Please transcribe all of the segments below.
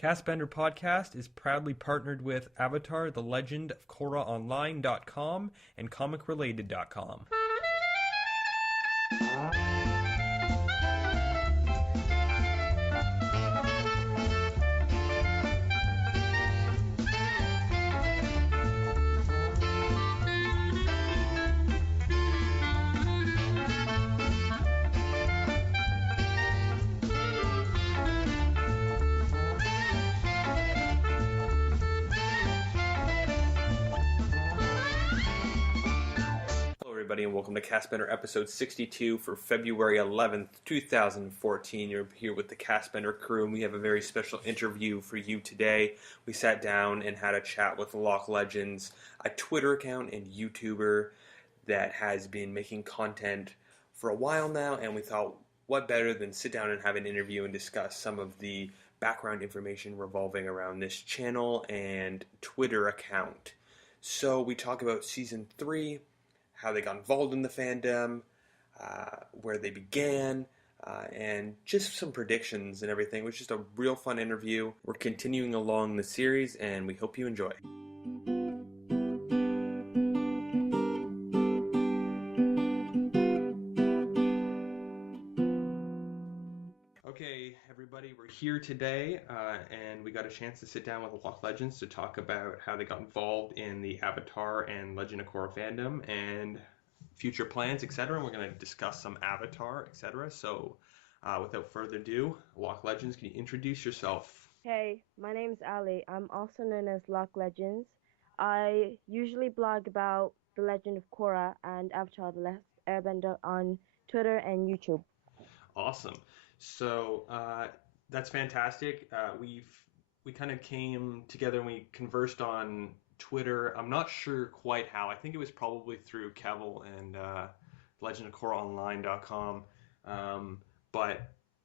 Castbender Podcast is proudly partnered with Avatar, The Legend of Korra Online.com and ComicRelated.com. And welcome to Castbender episode 62 for February 11th, 2014. You're here with the Castbender crew, and we have a very special interview for you today. We sat down and had a chat with LOK Legends, a Twitter account and YouTuber that has been making content for a while now, and we thought, what better than sit down and have an interview and discuss some of the background information revolving around this channel and Twitter account. So we talk about Season 3, how they got involved in the fandom, where they began, and just some predictions and everything. It was just a real fun interview. We're continuing along the series, and we hope you enjoy. Okay, everybody, we're here today, and we got a chance to sit down with LOK Legends to talk about how they got involved in the Avatar and Legend of Korra fandom and future plans, etc. And we're going to discuss some Avatar, etc. So, without further ado, LOK Legends, can you introduce yourself? Hey, my name's Ali. I'm also known as LOK Legends. I usually blog about The Legend of Korra and Avatar The Last Airbender on Twitter and YouTube. Awesome. So that's fantastic. We kind of came together and we conversed on Twitter. I'm not sure quite how. I think it was probably through Kevil and legendofkorraonline.com. But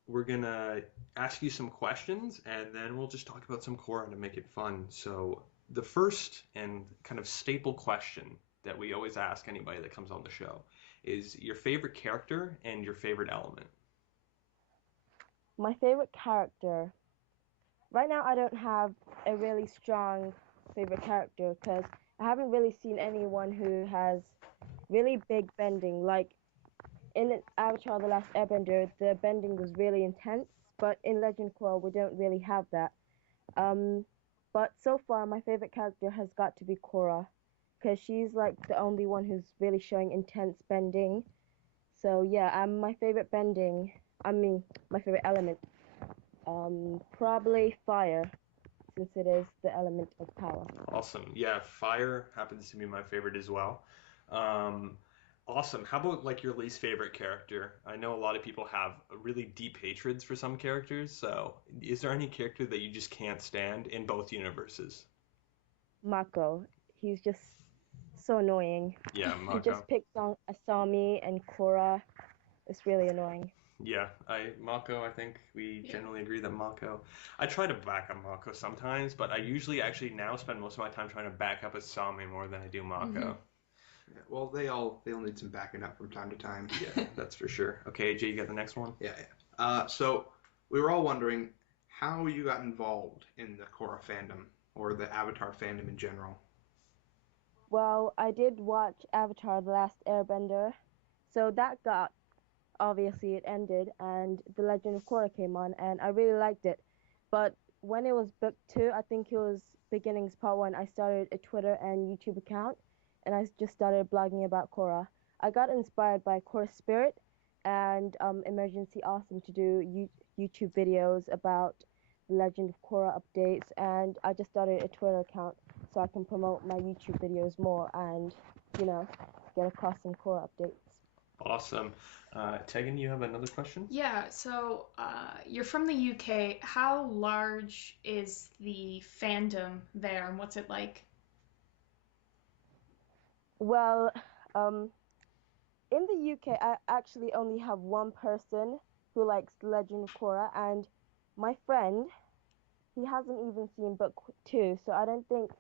we're gonna ask you some questions and then we'll just talk about some Korra to make it fun. So the first and kind of staple question that we always ask anybody that comes on the show is your favorite character and your favorite element. My favorite character. Right now I don't have a really strong favorite character because I haven't really seen anyone who has really big bending. Like in Avatar The Last Airbender, the bending was really intense, but in Legend of Korra we don't really have that. But so far my favorite character has got to be Korra because she's like the only one who's really showing intense bending. So yeah, my favorite element, probably fire, since it is the element of power. Awesome. Yeah, fire happens to be my favorite as well. Awesome. How about like your least favorite character? I know a lot of people have really deep hatreds for some characters, so is there any character that you just can't stand in both universes? Mako. He's just so annoying. Yeah, Mako. He just picks on Asami and Korra. It's really annoying. Yeah, Mako, I think we generally agree that Mako. I try to back up Mako sometimes, but I usually actually now spend most of my time trying to back up Asami more than I do Mako. Mm-hmm. Yeah, well, they all need some backing up from time to time. Yeah, that's for sure. Okay, AJ, you got the next one? Yeah. So we were all wondering how you got involved in the Korra fandom or the Avatar fandom in general. Well, I did watch Avatar The Last Airbender, so obviously it ended and The Legend of Korra came on and I really liked it. But when it was book 2, I think it was Beginnings Part 1, I started a Twitter and YouTube account and I just started blogging about Korra. I got inspired by Korra Spirit and Emergency Awesome to do YouTube videos about The Legend of Korra updates, and I just started a Twitter account so I can promote my YouTube videos more and, get across some Korra updates. Awesome. Teagan, you have another question? Yeah, so you're from the UK. How large is the fandom there and what's it like? Well, in the UK, I actually only have one person who likes The Legend of Korra, and my friend, he hasn't even seen book 2, so I don't think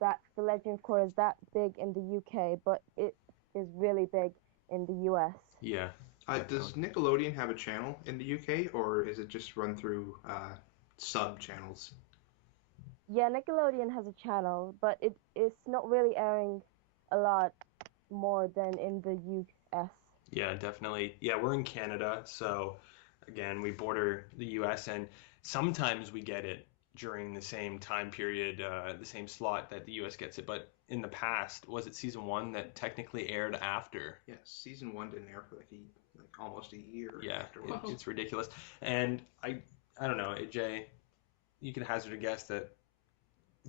that The Legend of Korra is that big in the UK, but it is really big in the US. Yeah. Does Nickelodeon have a channel in the UK, or is it just run through sub channels. Yeah, Nickelodeon has a channel, but it's not really airing a lot more than in the US. Yeah, definitely. Yeah, we're in Canada, so again, we border the US, and sometimes we get it during the same time period, the same slot that the US gets it. But in the past, was it season one that technically aired after? Yeah, season one didn't air for like almost a year Yeah, afterwards. Whoa. it's ridiculous. And I don't know, Jay, you can hazard a guess that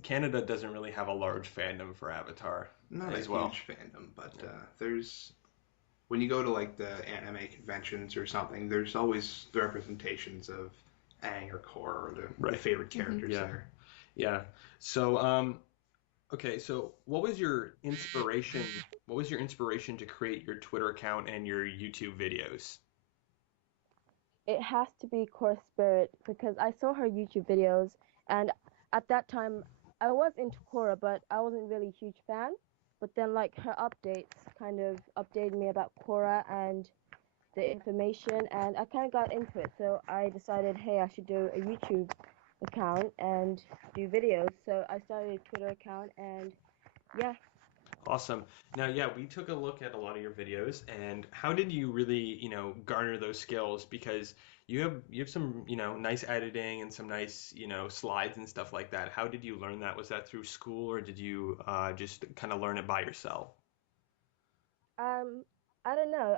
Canada doesn't really have a large fandom for Avatar Not a as well. huge fandom, but there's when you go to like the anime conventions or something, there's always the representations of Aang or Korra or the Right. favorite characters Yeah. there. Yeah. So, okay, so what was your inspiration? What was your inspiration to create your Twitter account and your YouTube videos? It has to be Core Spirit because I saw her YouTube videos, and at that time I was into Korra, but I wasn't really a huge fan. But then like her updates kind of updated me about Korra and the information, and I kind of got into it. So I decided, hey, I should do a YouTube account and do videos. So I started a Twitter account, and yeah. Awesome. Now, yeah, we took a look at a lot of your videos, and how did you really, garner those skills? Because you have some, nice editing and some nice, slides and stuff like that. How did you learn that? Was that through school, or did you just kind of learn it by yourself? Um, I don't know.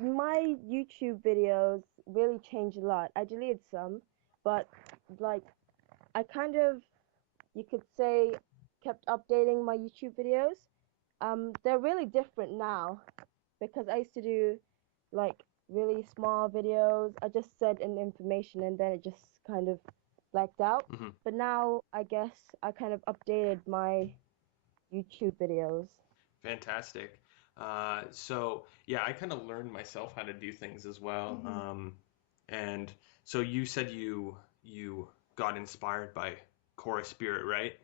My YouTube videos really changed a lot. I deleted some, but like I kind of, you could say, kept updating my YouTube videos. They're really different now because I used to do like really small videos. I just said an information and then it just kind of blacked out. Hmm. But now I guess I kind of updated my YouTube videos. Fantastic. So yeah, I kind of learned myself how to do things as well. Hmm. And so you said you got inspired by Korra Spirit, right?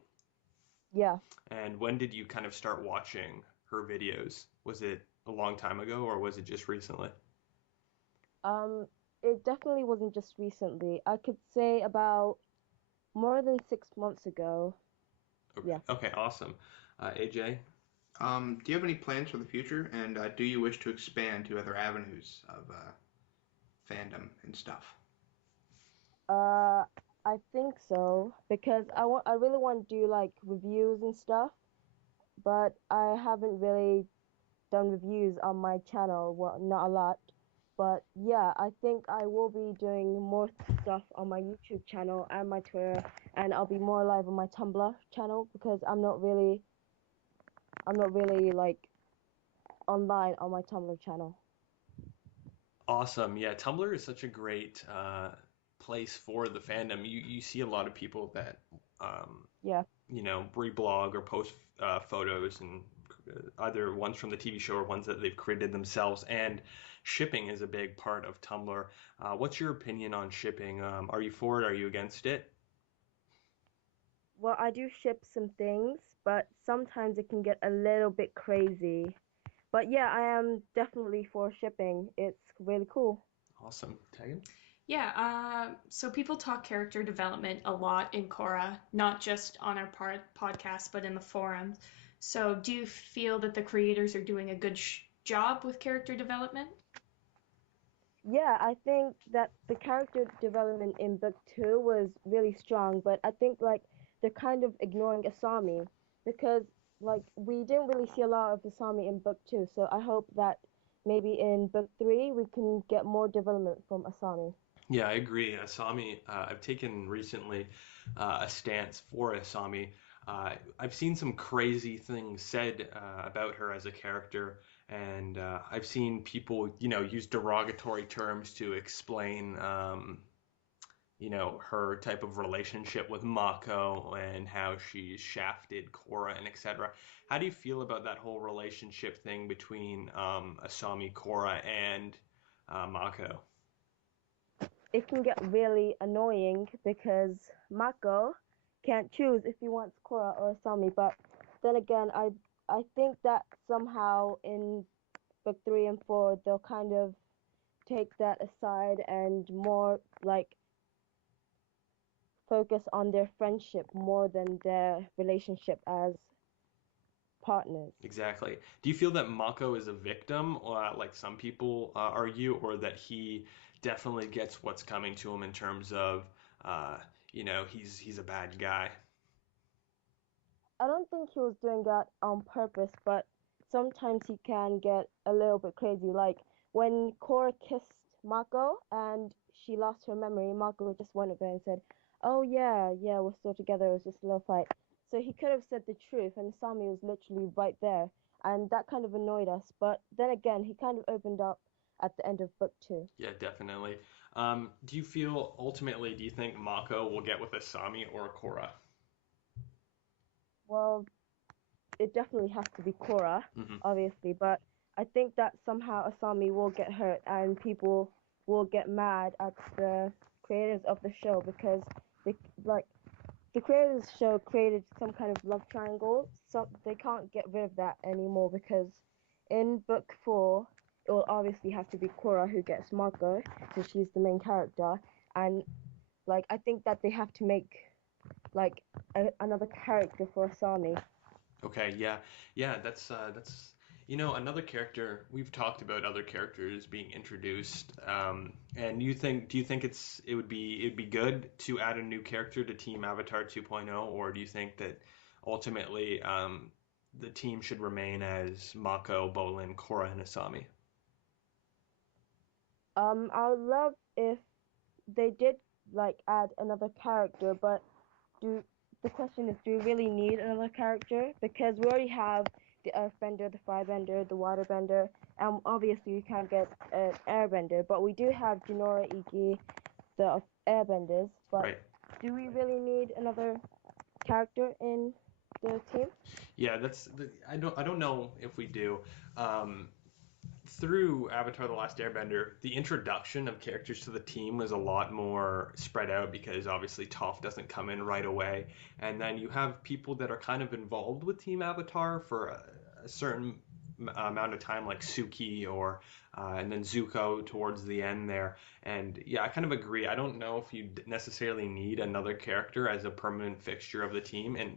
Yeah. And when did you kind of start watching her videos? Was it a long time ago or was it just recently? Um, it definitely wasn't just recently. I could say about more than 6 months ago. Okay, Yeah. okay, awesome. AJ? Do you have any plans for the future, and do you wish to expand to other avenues of fandom and stuff? Uh, I think so because I really want to do like reviews and stuff, but I haven't really done reviews on my channel. Well, not a lot, but yeah, I think I will be doing more stuff on my YouTube channel and my Twitter, and I'll be more live on my Tumblr channel because I'm not really like online on my Tumblr channel. Awesome. Yeah, Tumblr is such a great place for the fandom. You see a lot of people that Yeah. reblog or post photos and either ones from the TV show or ones that they've created themselves. And shipping is a big part of Tumblr. What's your opinion on shipping? Are you for it? Are you against it? Well, I do ship some things, but sometimes it can get a little bit crazy. But yeah, I am definitely for shipping. It's really cool. Awesome. Tegan? Yeah, so people talk character development a lot in Korra, not just on our podcast, but in the forums. So, do you feel that the creators are doing a good job with character development? Yeah, I think that the character development in book two was really strong, but I think like they're kind of ignoring Asami because like we didn't really see a lot of Asami in book two, so I hope that maybe in book three we can get more development from Asami. Yeah, I agree. Asami, I've taken recently a stance for Asami. I've seen some crazy things said about her as a character, and I've seen people, use derogatory terms to explain, her type of relationship with Mako and how she's shafted Korra and etc. How do you feel about that whole relationship thing between Asami, Korra, and Mako? It can get really annoying because Mako can't choose if he wants Korra or Asami, but then again, I think that somehow in book three and four they'll kind of take that aside and more like focus on their friendship more than their relationship as partners. Exactly. Do you feel that Mako is a victim, like some people argue, or that he definitely gets what's coming to him in terms of, uh, he's a bad guy? I don't think he was doing that on purpose, but sometimes he can get a little bit crazy. Like when Korra kissed Mako and she lost her memory, Mako just went over and said, "Oh yeah, yeah, we're still together. It was just a little fight." So he could have said the truth, and Sami was literally right there, and that kind of annoyed us. But then again, he kind of opened up at the end of book 2. Yeah, definitely. Do you feel ultimately, do you think Mako will get with Asami or Korra? Well, it definitely has to be Korra, Hmm. obviously, but I think that somehow Asami will get hurt and people will get mad at the creators of the show because they like the creators of the show created some kind of love triangle. So they can't get rid of that anymore because in book 4 it will obviously have to be Korra who gets Mako, so she's the main character, and like I think that they have to make like another character for Asami. Okay, yeah, yeah, that's another character. We've talked about other characters being introduced, and do you think it would be good to add a new character to Team Avatar 2.0, or do you think that ultimately the team should remain as Mako, Bolin, Korra, and Asami? I would love if they did like add another character, but do the question is, do we really need another character? Because we already have the Earthbender, the Firebender, the Waterbender, and obviously we can't get an Airbender, but we do have Jinora Iki, the Airbenders. But Right. do we really need another character in the team? Yeah, I don't know if we do. Um, Through Avatar: The Last Airbender, the introduction of characters to the team was a lot more spread out because obviously Toph doesn't come in right away, and then you have people that are kind of involved with Team Avatar for a certain amount of time, like Suki or and then Zuko towards the end there. And yeah, I kind of agree. I don't know if you necessarily need another character as a permanent fixture of the team, and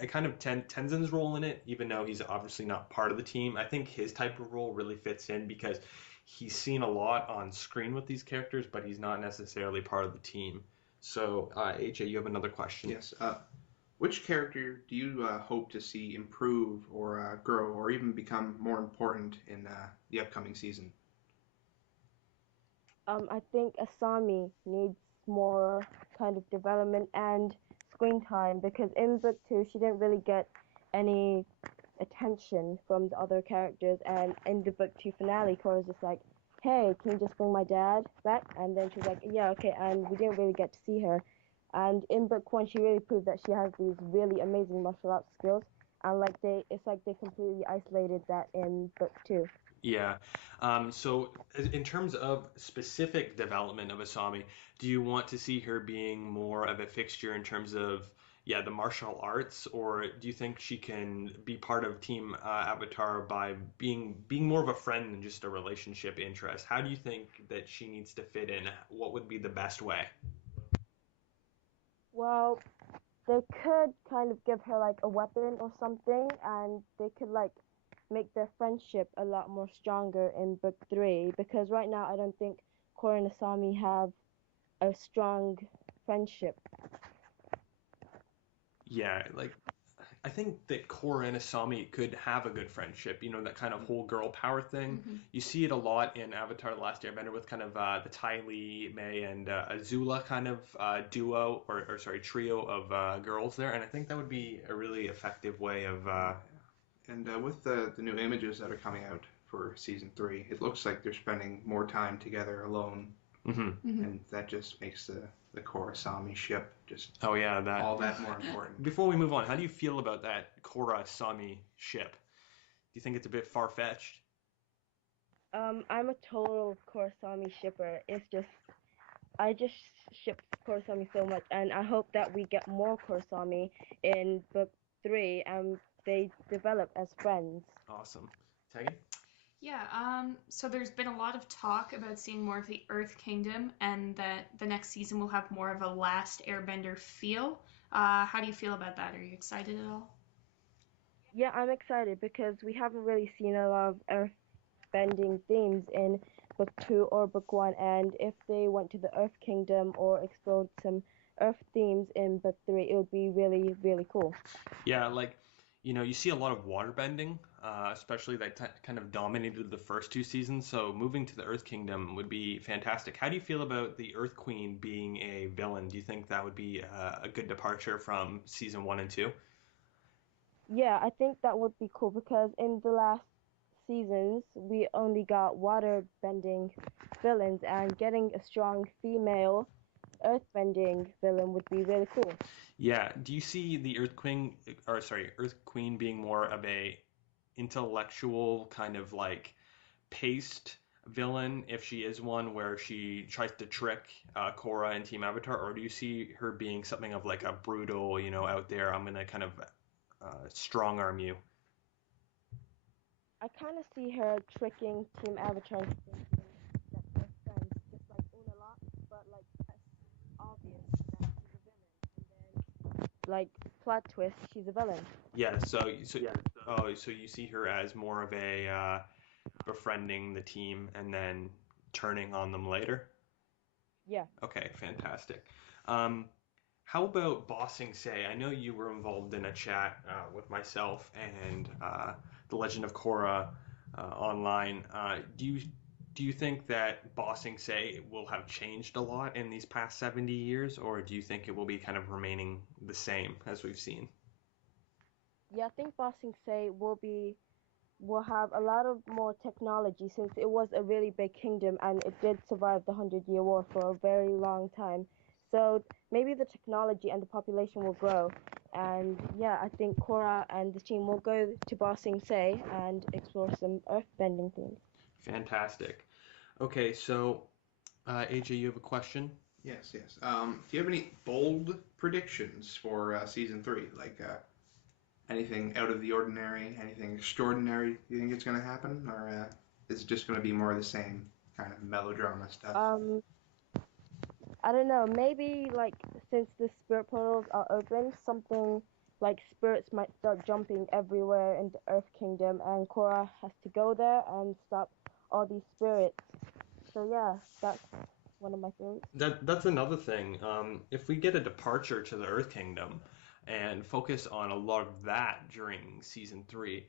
I kind of Tenzin's role in it, even though he's obviously not part of the team. I think his type of role really fits in because he's seen a lot on screen with these characters, but he's not necessarily part of the team. So, AJ, you have another question. Yes. Which character do you hope to see improve or grow or even become more important in the upcoming season? I think Asami needs more kind of development and screen time because in book 2 she didn't really get any attention from the other characters, and in the book 2 finale Cora's just like, "Hey, can you just bring my dad back?" And then she's like, "Yeah, okay," and we didn't really get to see her. And in book 1 she really proved that she has these really amazing martial arts skills, and like it's like they completely isolated that in book 2. Yeah. So, in terms of specific development of Asami, do you want to see her being more of a fixture in terms of, yeah, the martial arts, or do you think she can be part of Team Avatar by being more of a friend than just a relationship interest? How do you think that she needs to fit in? What would be the best way? Well, they could kind of give her like a weapon or something, and they could like make their friendship a lot more stronger in book 3, because right now I don't think Korra and Asami have a strong friendship. Yeah, like I think that Korra and Asami could have a good friendship, that kind of whole girl power thing. Hmm. You see it a lot in Avatar: The Last Airbender with kind of the Ty Lee, May, and Azula kind of duo, or sorry, trio of girls there. And I think that would be a really effective way of. And with the new images that are coming out for season 3, it looks like they're spending more time together alone, Mhm. Hmm. and that just makes the Korra-Sami ship just Oh, yeah, that. all that more important. Before we move on, how do you feel about that Korra Asami ship? Do you think it's a bit far fetched? I'm a total Korosami shipper. It's just I just ship Korosami so much, and I hope that we get more Korosami in book 3 and they develop as friends. Awesome. Tegan? Yeah, so there's been a lot of talk about seeing more of the Earth Kingdom and that the next season will have more of a Last Airbender feel. How do you feel about that? Are you excited at all? Yeah, I'm excited because we haven't really seen a lot of earth-bending themes in book two or book one, and if they went to the Earth Kingdom or explored some Earth themes in book three, it would be really, really cool. Yeah, like, you see a lot of water bending, especially that kind of dominated the first two seasons. So moving to the Earth Kingdom would be fantastic. How do you feel about the Earth Queen being a villain? Do you think that would be a good departure from season one and two? Yeah, I think that would be cool because in the last seasons we only got water-bending villains, and getting a strong female earth-bending villain would be really cool. Yeah. Do you see the Earth Queen, or sorry, Earth Queen being more of a intellectual kind of like paced villain if she is one where she tries to trick Korra and Team Avatar, or do you see her being something of like a brutal, out there, I'm gonna kind of strong arm you? I kind of see her tricking Team Avatar into thinking that they're friends, just like Unalaq, but like it's obvious that she's a villain, and then like plot twist, she's a villain. Yeah. So you see her as more of a befriending the team and then turning on them later. Yeah. Okay, fantastic. Um, how about bossing say? I know you were involved in a chat with myself and the Legend of Korra online. Do you think that bossing say will have changed a lot in these past 70 years, or do you think it will be kind of remaining the same as we've seen? Yeah, I think Bossing Say will have a lot of more technology since it was a really big kingdom and it did survive the Hundred-Year War for a very long time. So maybe the technology and the population will grow. And yeah, I think Korra and the team will go to Ba Sing Se and explore some earthbending things. Fantastic. Okay, so AJ, you have a question? Yes, yes. Do you have any bold predictions for season three? Like anything out of the ordinary, anything extraordinary you think it's going to happen? Or is it just going to be more of the same kind of melodrama stuff? Um, I don't know, maybe like since the spirit portals are open, something like spirits might start jumping everywhere in the Earth Kingdom, and Korra has to go there and stop all these spirits. So yeah, that's one of my theories. That's another thing. If we get a departure to the Earth Kingdom and focus on a lot of that during season three,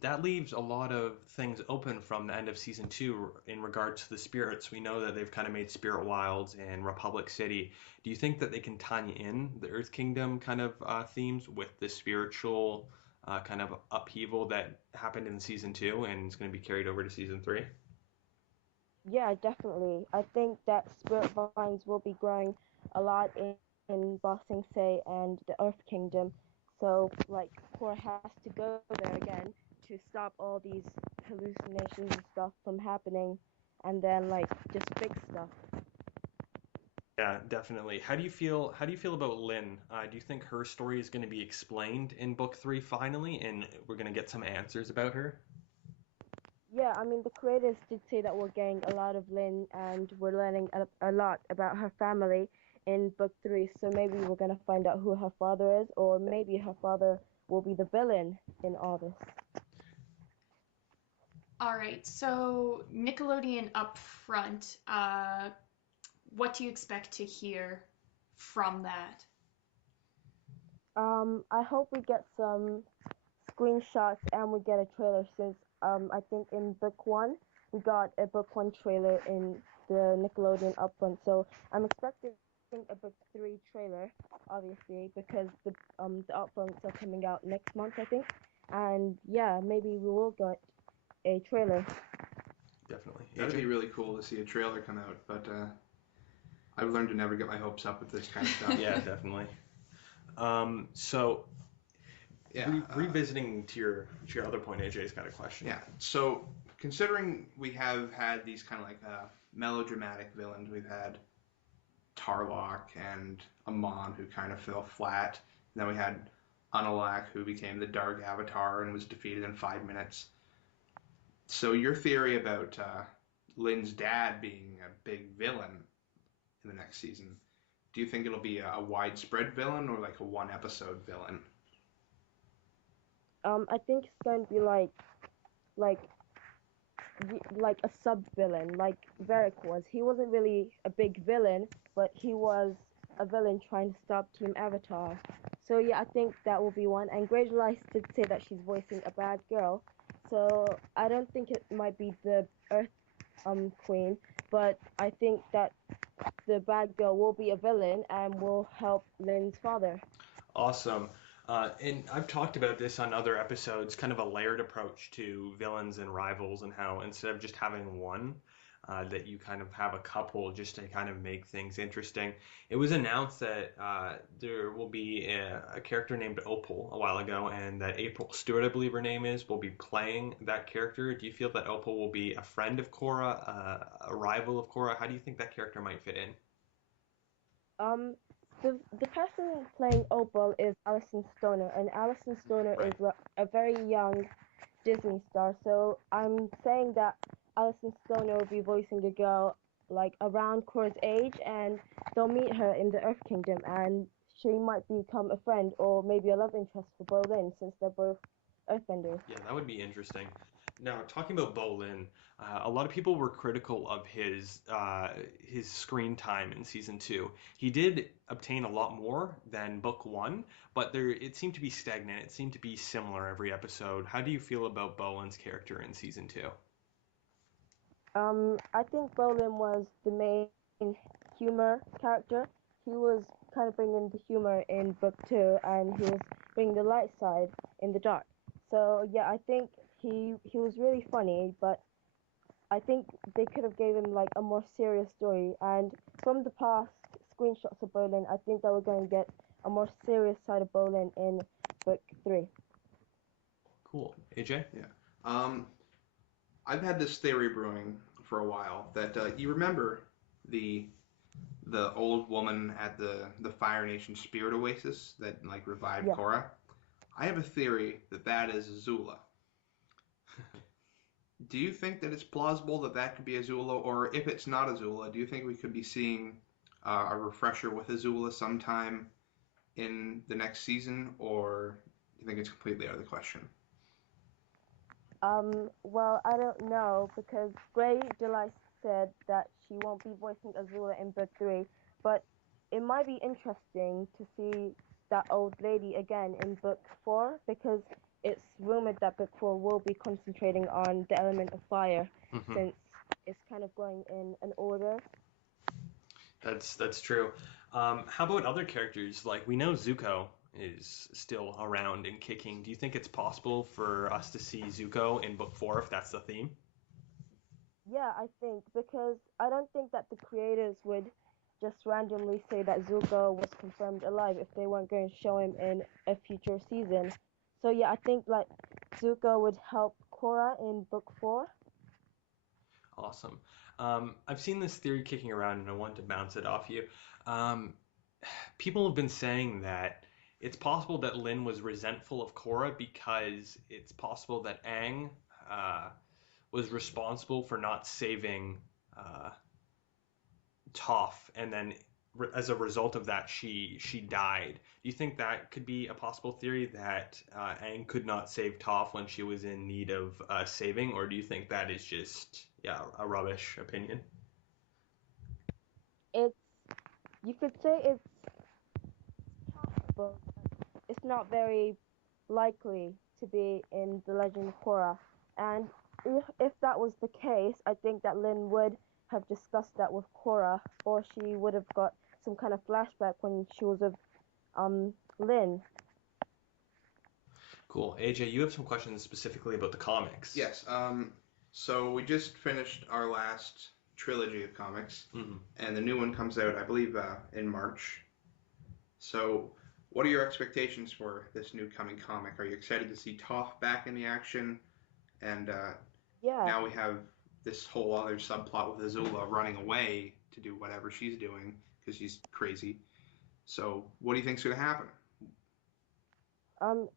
that leaves a lot of things open from the end of season two in regards to the spirits. We know that they've kind of made Spirit Wilds and Republic City. Do you think that they can tie in the Earth Kingdom kind of themes with the spiritual kind of upheaval that happened in season two and is going to be carried over to season three? Yeah, definitely. I think that spirit vines will be growing a lot in Ba Sing Se and the Earth Kingdom. So, like, Korra has to go there again to stop all these hallucinations and stuff from happening, and then, like, just fix stuff. Yeah, definitely. How do you feel about Lynn? Do you think her story is going to be explained in book three finally, and we're going to get some answers about her? Yeah, I mean, the creators did say that we're getting a lot of Lynn and we're learning a lot about her family in book three. So maybe we're gonna find out who her father is, or maybe her father will be the villain in all this. All right, so Nickelodeon up front, what do you expect to hear from that? I hope we get some screenshots and we get a trailer since I think in book one we got a book one trailer in the Nickelodeon upfront. So I'm expecting a book three trailer, obviously, because the upfronts are coming out next month, I think. And yeah, maybe we will get a trailer. Definitely. That'd AJ? be really cool to see a trailer come out, but I've learned to never get my hopes up with this kind of stuff. Yeah, definitely. So Yeah. revisiting to your other point, AJ's got a question. Yeah. So considering we have had these kind of like melodramatic villains, we've had Tarlok and Amon who kind of fell flat. And then we had Unalaq who became the Dark Avatar and was defeated in 5 minutes. So your theory about Lynn's dad being a big villain in the next season, do you think it'll be a widespread villain or like a one episode villain? I think it's going to be like like a sub villain, like Varric was. He wasn't really a big villain, but he was a villain trying to stop Team Avatar. So yeah, I think that will be one. And Grey Lice did say that she's voicing a bad girl, so I don't think it might be the Earth Queen, but I think that the bad girl will be a villain and will help Lynn's father. Awesome. And I've talked about this on other episodes, kind of a layered approach to villains and rivals, and how instead of just having one, that you kind of have a couple just to kind of make things interesting. It was announced that there will be a character named Opal a while ago, and that April Stewart, I believe her name is, will be playing that character. Do you feel that Opal will be a friend of Korra, a rival of Korra? How do you think that character might fit in? Um, the person playing Opal is Alison Stoner, and Alison Stoner Right. is a very young Disney star. So I'm saying that Alison Stoner will be voicing a girl like around Korra's age, and they'll meet her in the Earth Kingdom, and she might become a friend or maybe a love interest for Bolin since they're both Earthbenders. Yeah, that would be interesting. Now, talking about Bolin, a lot of people were critical of his screen time in season two. He did obtain a lot more than book one, but it seemed to be stagnant. It seemed to be similar every episode. How do you feel about Bolin's character in season two? I think Bolin was the main humor character. He was kind of bringing the humor in book two, and he was bringing the light side in the dark. So yeah, I think he was really funny, but I think they could have gave him like a more serious story. And from the past screenshots of Bolin, I think that we're going to get a more serious side of Bolin in book three. Cool. AJ? Yeah. I've had this theory brewing for a while that you remember the old woman at the Fire Nation Spirit Oasis that like revived Yeah. Korra. I have a theory that that is Azula. Do you think that it's plausible that that could be Azula, or if it's not Azula, do you think we could be seeing a refresher with Azula sometime in the next season, or do you think it's completely out of the question? Well, I don't know because Grey Delight said that she won't be voicing Azula in book three, but it might be interesting to see that old lady again in book four because it's rumored that book four will be concentrating on the element of fire Hmm. since it's kind of going in an order. That's true. How about other characters? Like we know Zuko is still around and kicking. Do you think it's possible for us to see Zuko in book four if that's the theme? Yeah, I think because I don't think that the creators would just randomly say that Zuko was confirmed alive if they weren't going to show him in a future season. So yeah, I think like Zuko would help Korra in book four. Awesome. I've seen this theory kicking around and I want to bounce it off you. Um, People have been saying that it's possible that Lin was resentful of Korra because it's possible that Aang uh, was responsible for not saving uh, Toph, and then as a result of that, she died. Do you think that could be a possible theory that Aang could not save Toph when she was in need of saving, or do you think that is just a rubbish opinion? It's you could say it's possible, but it's not very likely to be in the Legend of Korra. And if that was the case, I think that Lin would have discussed that with Korra, or she would have got some kind of flashback when she was with Lin. Cool. AJ, you have some questions specifically about the comics. Yes. So we just finished our last trilogy of comics, Hmm. and the new one comes out, I believe, in March. So, what are your expectations for this new coming comic? Are you excited to see Toph back in the action? And Yeah, now we have this whole other subplot with Azula running away to do whatever she's doing because she's crazy. So, what do you think's going to happen?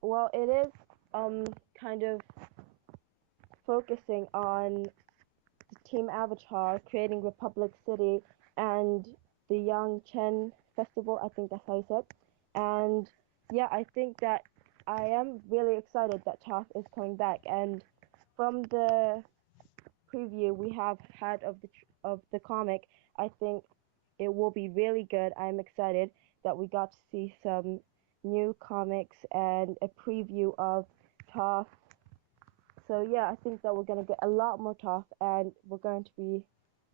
well, it is kind of focusing on the Team Avatar, creating Republic City, and the Yang Chen Festival. I think that's how you say it. And yeah, I think that I am really excited that Toph is coming back. And from the preview we have had of the comic, I think it will be really good. I'm excited that we got to see some new comics and a preview of Toph. So yeah, I think that we're gonna get a lot more Toph, and we're going to be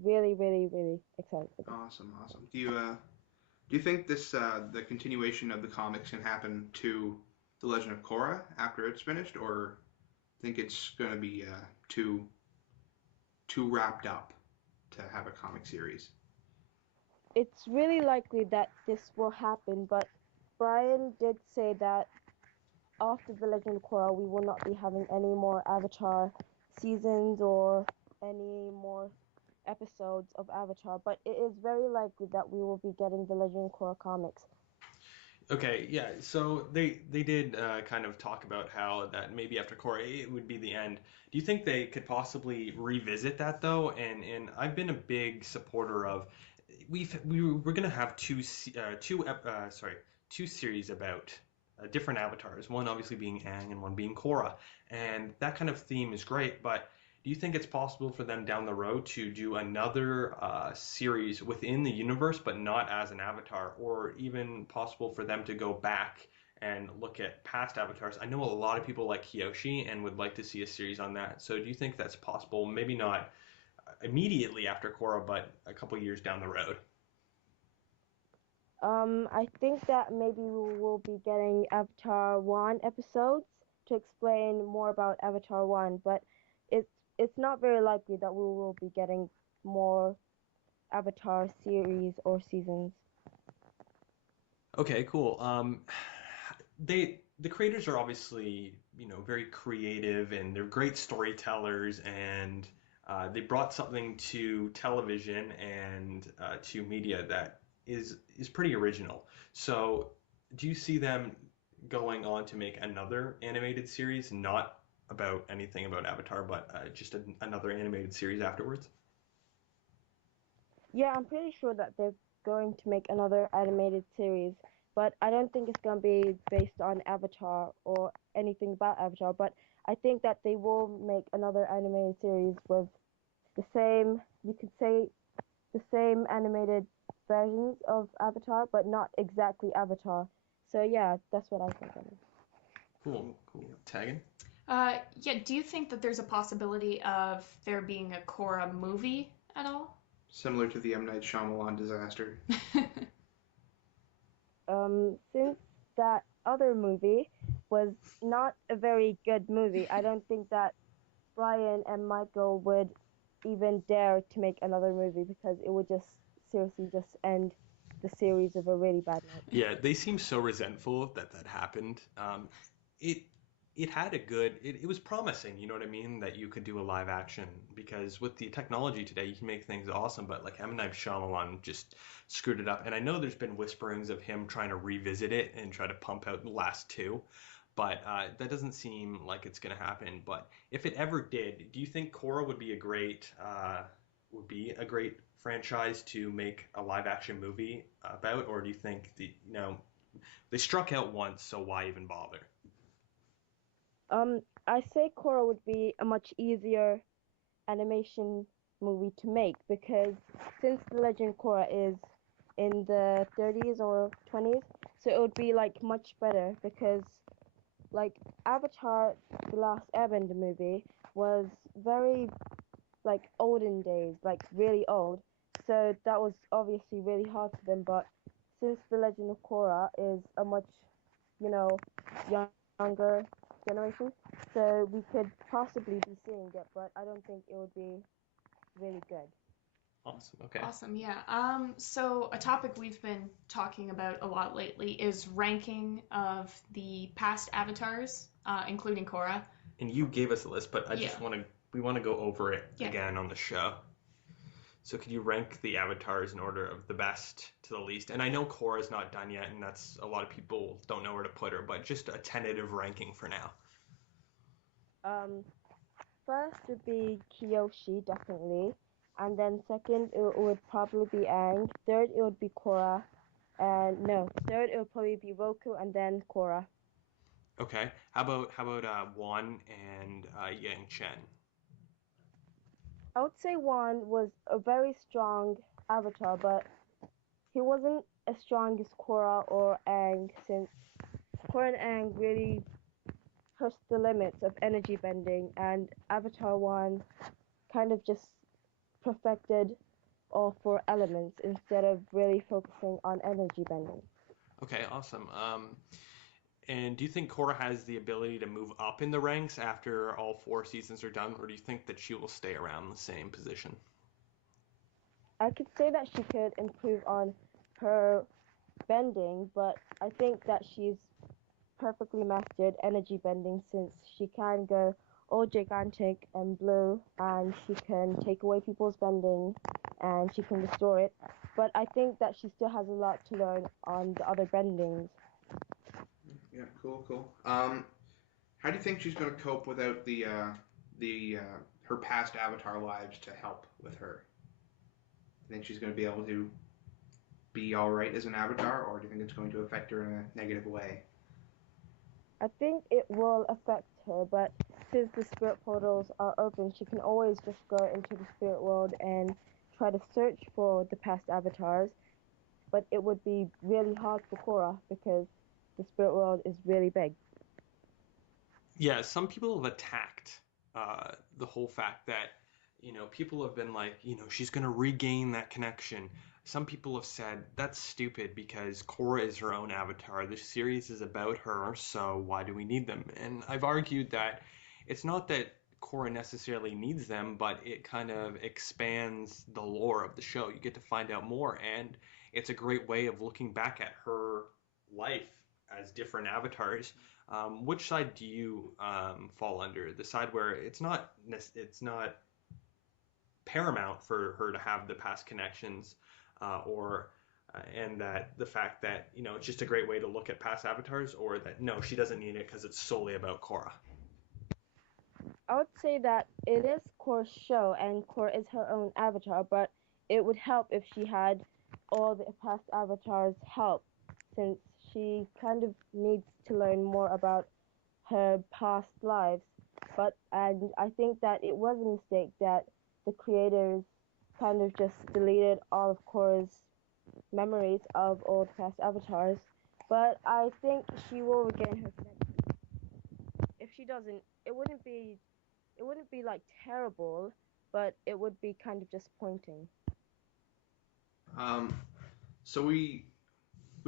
really, really, really excited for this. Awesome, awesome. Do you think this the continuation of the comics can happen to The Legend of Korra after it's finished, or think it's going to be too wrapped up to have a comic series? It's really likely that this will happen, but Brian did say that after The Legend of Korra, we will not be having any more Avatar seasons or any more episodes of Avatar, but it is very likely that we will be getting the Legend of Korra comics. Okay, yeah. So they did kind of talk about how that maybe after Korra it would be the end. Do you think they could possibly revisit that though? And I've been a big supporter of we're gonna have two series about different avatars. One obviously being Aang and one being Korra, and that kind of theme is great. But do you think it's possible for them down the road to do another series within the universe, but not as an avatar, or even possible for them to go back and look at past avatars? I know a lot of people like Kyoshi and would like to see a series on that. So do you think that's possible? Maybe not immediately after Korra, but a couple years down the road. I think that maybe we will be getting Avatar 1 episodes to explain more about Avatar 1, but it's it's not very likely that we will be getting more Avatar series or seasons. Okay, cool. The creators are obviously, very creative and they're great storytellers and they brought something to television and to media that is pretty original. So, do you see them going on to make another animated series, not about anything about Avatar, but just another animated series afterwards? Yeah, I'm pretty sure that they're going to make another animated series, but I don't think it's going to be based on Avatar or anything about Avatar, but I think that they will make another animated series with the same, you could say, the same animated versions of Avatar, but not exactly Avatar. So yeah, that's what I think of it. Cool, cool. Tagging? Yeah, do you think that there's a possibility of there being a Korra movie at all? Similar to the M. Night Shyamalan disaster. Since that other movie was not a very good movie, I don't think that Brian and Michael would even dare to make another movie because it would just seriously just end the series of a really bad note. Yeah, they seem so resentful that that happened. It it had a good it was promising, you know what I mean, that you could do a live action because with the technology today you can make things awesome, but like M. Night Shyamalan just screwed it up. And I know there's been whisperings of him trying to revisit it and try to pump out the last two, but that doesn't seem like it's gonna happen. But if it ever did, do you think Korra would be a great franchise to make a live action movie about, or do you think they struck out once, so why even bother? I say Korra would be a much easier animation movie to make because since The Legend of Korra is in the 30s or 20s, so it would be like much better because like Avatar, the last Airbender movie was very like olden days, like really old. So that was obviously really hard for them. But since The Legend of Korra is a much, you know, younger generation, so we could possibly be seeing it, but I don't think it would be really good. Awesome. Okay. Awesome, yeah. So a topic we've been talking about a lot lately is ranking of the past avatars, including Korra. And you gave us a list, but Yeah. we want to go over it Yeah. again on the show. So could you rank the avatars in order of the best to the least? And I know Korra's not done yet, and that's a lot of people don't know where to put her, but just a tentative ranking for now. Um, First would be Kiyoshi, definitely. And then second, it would probably be Aang. Third, it would be Korra. And no, third, it would probably be Roku and then Korra. Okay. How about Juan and Yang Chen? I would say Wan was a very strong avatar, but he wasn't as strong as Korra or Aang, since Korra and Aang really pushed the limits of energy bending, and Avatar 1 kind of just perfected all four elements instead of really focusing on energy bending. Okay, awesome. And do you think Korra has the ability to move up in the ranks after all 4 seasons are done, or do you think that she will stay around the same position? I could say that she could improve on her bending, but I think that she's perfectly mastered energy bending, since she can go all gigantic and blue, and she can take away people's bending and she can restore it. But I think that she still has a lot to learn on the other bendings. Yeah, cool. How do you think she's going to cope without the her past Avatar lives to help with her? Do you think she's going to be able to be all right as an Avatar, or do you think it's going to affect her in a negative way? I think it will affect her, but since the spirit portals are open, she can always just go into the spirit world and try to search for the past avatars. But it would be really hard for Korra because the spirit world is really big. Yeah, some people have attacked the whole fact that, people have been like, she's going to regain that connection. Some people have said that's stupid because Korra is her own avatar. The series is about her, so why do we need them? And I've argued that it's not that Korra necessarily needs them, but it kind of expands the lore of the show. You get to find out more, and it's a great way of looking back at her life as different avatars. Which side do you fall under? The side where it's not paramount for her to have the past connections, or and that the fact that it's just a great way to look at past avatars, or that no, she doesn't need it because it's solely about Korra. I would say that it is Korra's show and Korra is her own avatar, but it would help if she had all the past avatars help, since she kind of needs to learn more about her past lives. And I think that it was a mistake that the creators kind of just deleted all of Korra's memories of all the past avatars. But I think she will regain her connection. If she doesn't, it wouldn't be like terrible, but it would be kind of disappointing. Um, so we've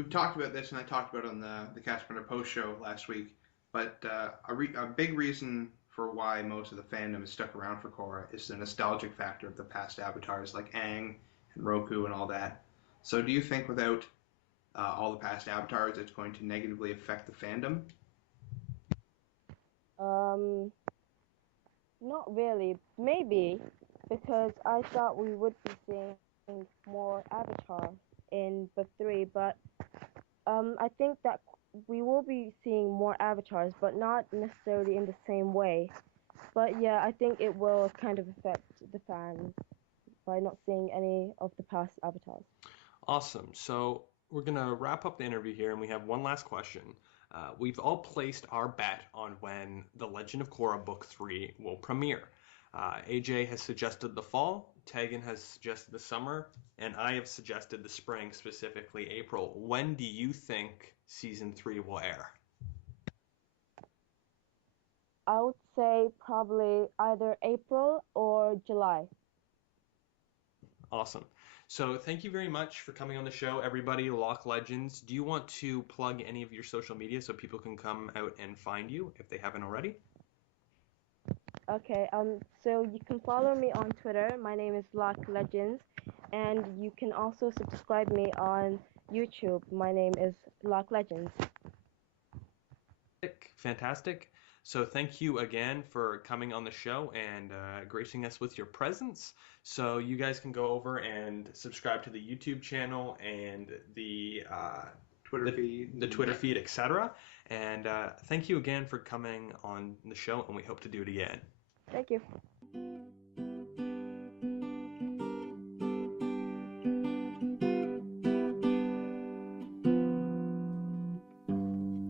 talked about this, and I talked about it on the Castbender post show last week. But a big reason for why most of the fandom is stuck around for Korra is the nostalgic factor of the past avatars like Aang and Roku and all that. So do you think without all the past avatars, it's going to negatively affect the fandom? Um, Not really. Maybe because I thought we would be seeing more Avatar in book 3, but I think that we will be seeing more avatars, but not necessarily in the same way. But yeah, I think it will kind of affect the fans by not seeing any of the past avatars. Awesome. So we're gonna wrap up the interview here, and we have one last question. We've all placed our bet on when The Legend of Korra Book 3 will premiere. AJ has suggested the fall, Teagan has suggested the summer, and I have suggested the spring, specifically April. When do you think Season 3 will air? I would say probably either April or July. Awesome. So thank you very much for coming on the show, everybody. LOK Legends. Do you want to plug any of your social media so people can come out and find you if they haven't already? Okay, so you can follow me on Twitter. My name is LOK Legends, and you can also subscribe me on YouTube. My name is LOK Legends. Fantastic. So thank you again for coming on the show and gracing us with your presence. So you guys can go over and subscribe to the YouTube channel and the Twitter feed, etc. And thank you again for coming on the show, and we hope to do it again. Thank you.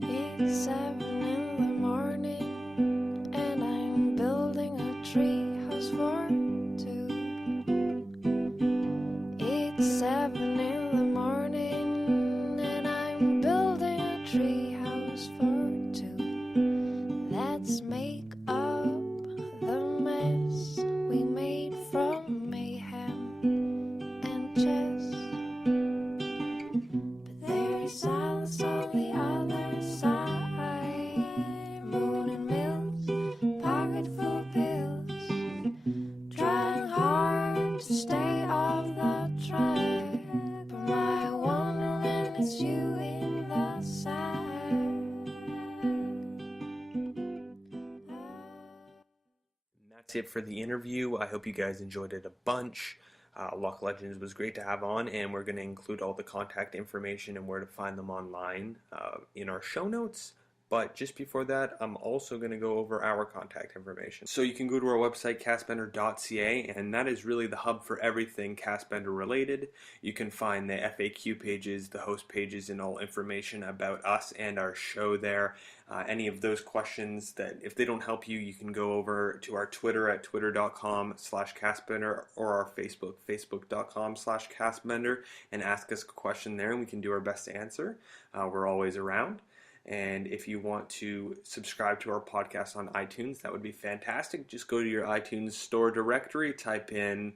It's 7 in the morning, and I'm building a tree house for two. It's 7 in the morning, and I'm building a tree house for two. Let's make up the mess we made from mayhem and chess. But there is silence on the other side. Moon and mills, pocket full of pills. Trying hard to stay off the track. But my wonderment is you in the side. That's it for the interview. I hope you guys enjoyed it a bunch. LOK Legends was great to have on, and we're going to include all the contact information and where to find them online in our show notes. But just before that, I'm also going to go over our contact information. So you can go to our website, castbender.ca, and that is really the hub for everything castbender related. You can find the FAQ pages, the host pages, and all information about us and our show there. Any of those questions that, if they don't help you, you can go over to our Twitter at twitter.com/castbender or our Facebook, facebook.com/castbender, and ask us a question there, and we can do our best to answer. We're always around. And if you want to subscribe to our podcast on iTunes, that would be fantastic. Just go to your iTunes store directory, type in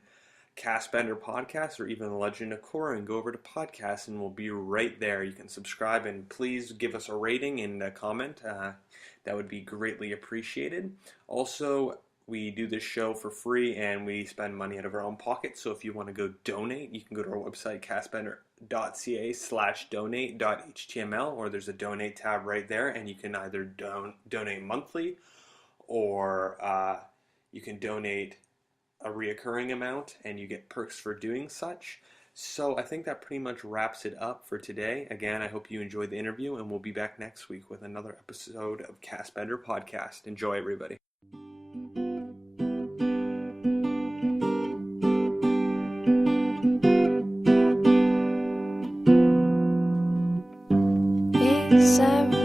Castbender Podcast or even Legend of Korra, and go over to podcasts, and we'll be right there. You can subscribe, and please give us a rating and a comment. That would be greatly appreciated. Also, we do this show for free, and we spend money out of our own pocket. So if you want to go donate, you can go to our website, castbender.ca/donate.html, or there's a donate tab right there, and you can either donate monthly, or you can donate a reoccurring amount, and you get perks for doing such. So I think that pretty much wraps it up for today. Again, I hope you enjoyed the interview, and we'll be back next week with another episode of Castbender Podcast. Enjoy, everybody. It's 7